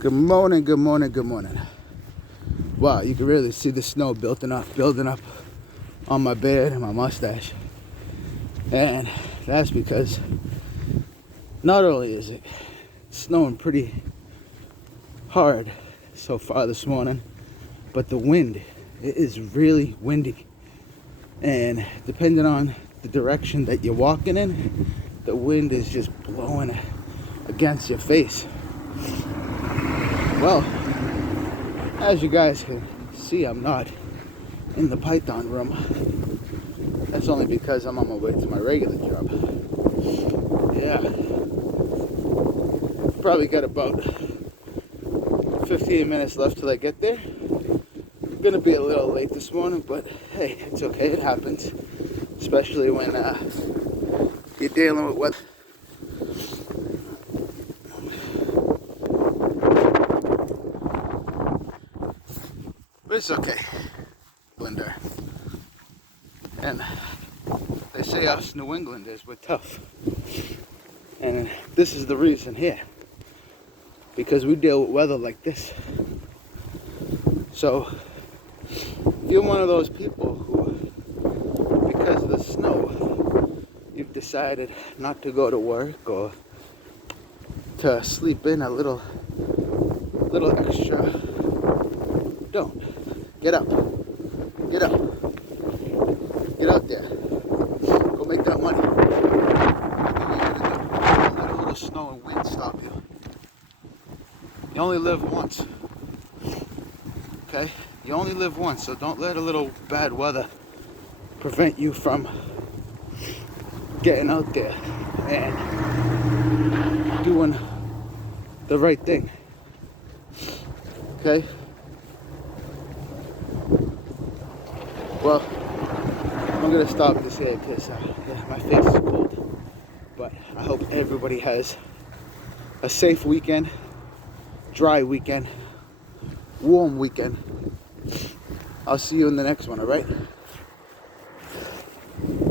Good morning, good morning, good morning. Wow, you can really see the snow building up on my beard and my mustache. And that's because not only is it snowing pretty hard so far this morning, but the wind, it is really windy. And depending on the direction that you're walking in, the wind is just blowing against your face. Well, as you guys can see, I'm not in the Python room. That's only because I'm on my way to my regular job. Yeah. Probably got about 15 minutes left till I get there. I'm gonna be a little late this morning, but hey, it's okay, it happens. Especially when you're dealing with weather. But it's okay. Englander. And they say us New Englanders, we're tough. And this is the reason here. Because we deal with weather like this. So, if you're one of those people who, because of the snow, you've decided not to go to work or to sleep in a little extra, don't. Get up. Get up. Get out there. Go make that money. Nothing you're gonna do. Don't let a little snow and wind stop you. You only live once. Okay? You only live once, so don't let a little bad weather prevent you from getting out there and doing the right thing. Okay? Well, I'm gonna stop this here because my face is cold. But I hope everybody has a safe weekend, dry weekend, warm weekend. I'll see you in the next one, alright?